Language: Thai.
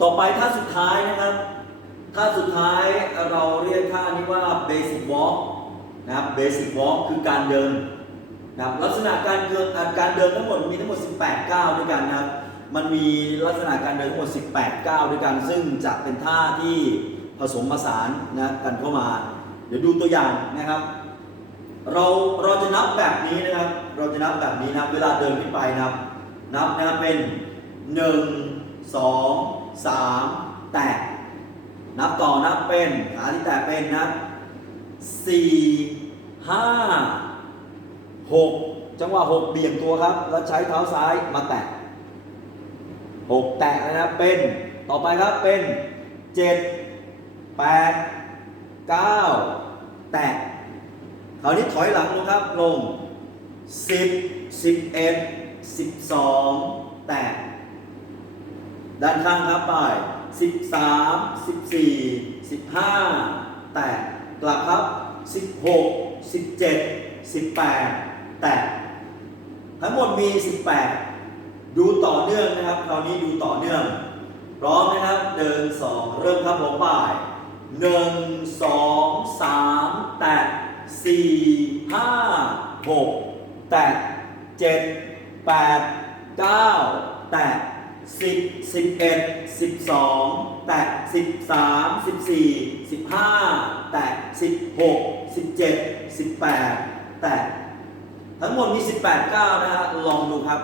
ต่อไปท่าสุดท้ายนะครับ ท่าสุดท้ายเราเรียกท่านี้ว่า basic walk นะครับ basic walk คือการเดินนะครับลักษณะการเดินการเดินทั้งหมดมีทั้งหมด 18 ก้าวด้วยกันนะครับ มันมีลักษณะการเดินทั้งหมด 18 ก้าวด้วยกัน ซึ่งจะเป็นท่าที่ผสมผสานนะกันเข้ามา เดี๋ยวดูตัวอย่างนะครับ เราเราจะนับแบบนี้นะครับ เราจะนับแบบนี้นับเวลาเดินขึ้นไปนะครับ นับนะครับเป็น 1 2 3 แตะนับต่อนับเป็นขาที่แตะเป็นนับ 4 5 6 จังหวะ6เบี่ยงตัวครับ แล้วใช้เท้าซ้ายมาแตะ6แตะนะครับเป็นต่อไปครับเป็น 7 8 9 แตะคราวนี้ถอยหลังลงครับลง 10 11 12 แตะ ด้านข้างครับไป 13 14 15 แตะกลับครับ 16 17 18 แตะทั้งหมดมี 18 ดูต่อเนื่องนะครับคราวนี้ดูต่อเนื่อง พร้อมนะครับเดินสองเริ่มครับผมบ่ายหนึ่งสองสามแตะสี่ห้าหกแตะเจ็ดแปดเก้าแตะ สิบสิบเอ็ดสิบสองแตะสิบสามสิบสี่สิบห้าแตะสิบหกสิบเจ็ดสิบแปดแตะทั้งหมดมี18ก้าวนะฮะลองดูครับ